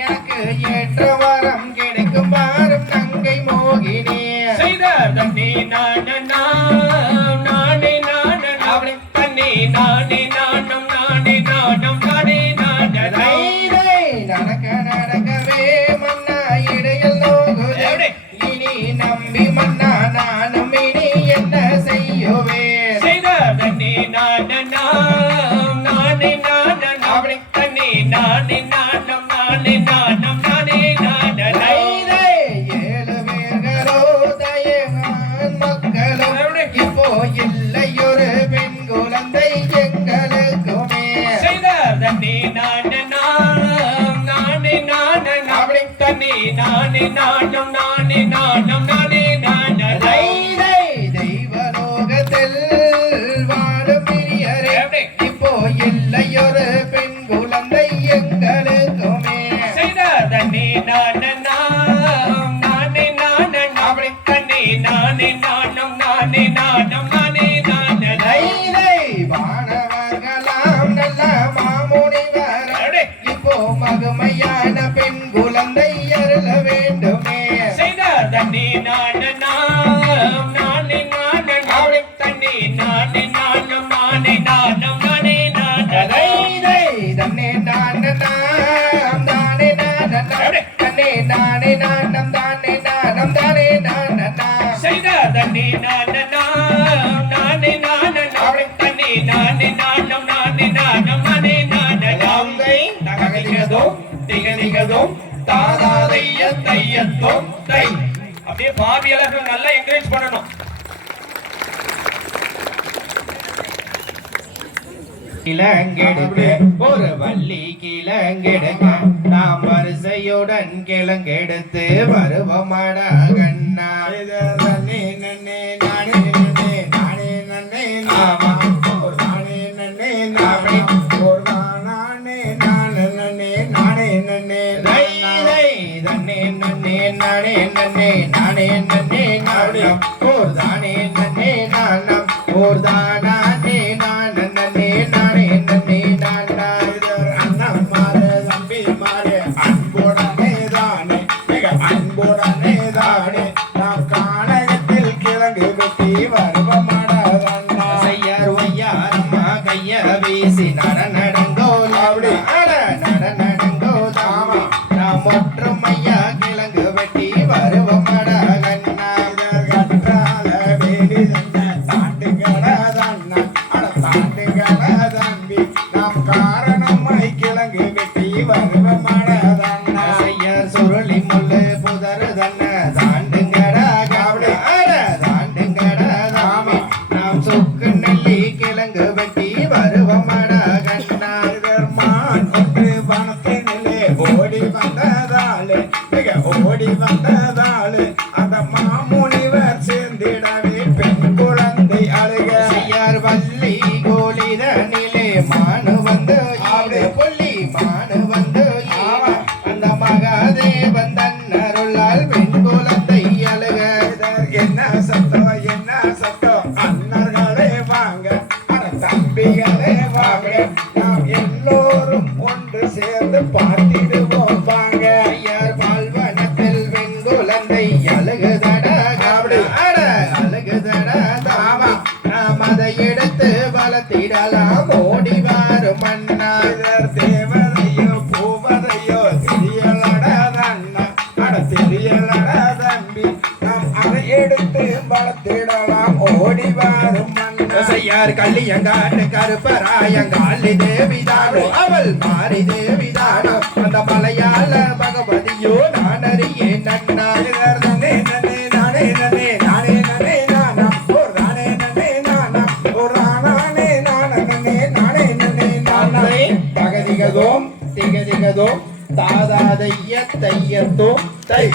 எனக்கு ஏற்ற வரம் கிடைக்கும் பாரும் நங்கை மோகினி. செய்த தண்ணி நானனா நானே நானனா அப்படி. தண்ணி நானே நானம் நானே நானம் நானே நானதை தை நடக்க நடக்கவே மன்னா இடையில் நோகுதே. எப்படி? இனி நம்பி மன்னா நானம் நானே நானம் நானே நானதை தெய்வலோகத்தில் வாழும் பிரியரே எப்படி? இப்போ இல்லையொரு நானே நானம் நானே நானம் நானே தை வானவர்களாம் நல்ல மாமுனிவர்? இப்போ மகுமையான பெண் குழந்தை தையத்தும் அப்படியே பாவியலர்கள் நல்லா என்கரேஜ் பண்ணணும். கிழங்கெடுக்க ஒரு வள்ளி கிழங்கெடுக்க நாம் வரிசையுடன் கிழங்கெடுத்து வருவமாடா கண்ணா நன்னே நானே நன்னே நானே நன்னே நானம் ஓர் தானே நன்னே நானம் ஓர் தானே நானே. நன்னே நானே நன்னே நானா. அண்ணன் மாறே தம்பி மாறே. அன்புடனே தானே மிக அன்புடனே தானே நாம் கிழங்கு வெட்டி தாண்டுகளதண்ணா நாம் காரணமாய் கிழங்கு வெட்டி வருவமாடதண்ணா சுருளி முள்ளு புதர் தன்ன தாண்டுங்கடா காவடி தாண்டுங்கடா தாமி நாம் சொக்கு நெல்லி கிழங்கு வெட்டி வருவமடா கண்ணா ஒன்று வனத்தினிலே ஓடி வந்ததாலே மிக ஓடி வந்ததாலே அந்த மாமுனிவர் சேர்ந்திட குழந்தை அழுகுதடா காவடி அட அழுகுதடா தாமா நாம் அதை எடுத்து வளர்த்திடலாம். ஓடி வாரும் மன்னா தேவதையோ பூவதையோ தெரியலடதண்ணா அட தெரியலடா தம்பி. நாம் அதை எடுத்து வளர்த்திடலாம். ஓடி வரும் செய்யார் கள்ளியங்காட்டு கருப்பராயங்காலி தேவிதானோ அவள் மாறி தேவிதானோ அந்த மலையாள 哆，哒 dá, dá, tá, 哒